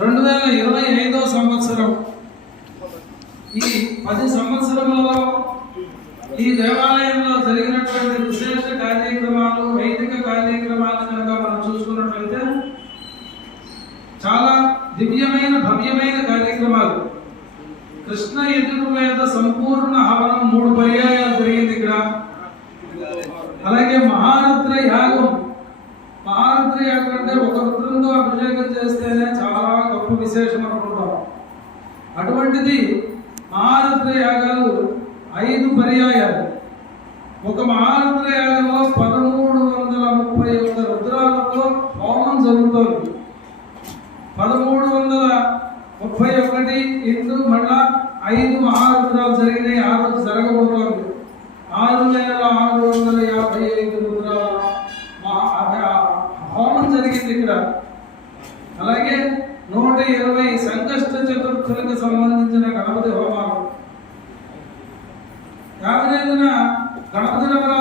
2025వ సంవత్సరం ఈ 10 సంవత్సరములలో ఈ దేవాలయంలో జరిగినటువంటి విశేష కార్యక్రమాలు, వైదిక కార్యక్రమాలు కనుక మనం చూసుకున్నట్లయితే చాలా దివ్యమైన భవ్యమైన కార్యక్రమాలు. కృష్ణ యజుర్వేద సంపూర్ణ హవనం 3 పర్యాయాలు జరిగింది ఇక్కడ. అలాగే మహారుద్ర యాగం అంటే ఒక రుద్రంతో అభిషేకం చేస్తేనే చాలా గొప్ప విశేషం అనుకుంటాం. అటువంటిది మహారుద్ర యాగాలు 5 పర్యాయాలు. ఒక మహారుద్ర యాగంలో 1331 రుద్రాలతో హోమం జరుగుతోంది. 1331 ఇంటూ మళ్ళా 5 మహారుద్రాలు జరిగినాయి. ఆ రోజు జరగబోతోంది. 6,655 రుద్రాల హోమం జరిగింది ఇక్కడ. అలాగే 120 సంకష్ట చతుర్థులకు సంబంధించిన గణపతి హోమాలు. 55న గణపతి నవరాత్రులు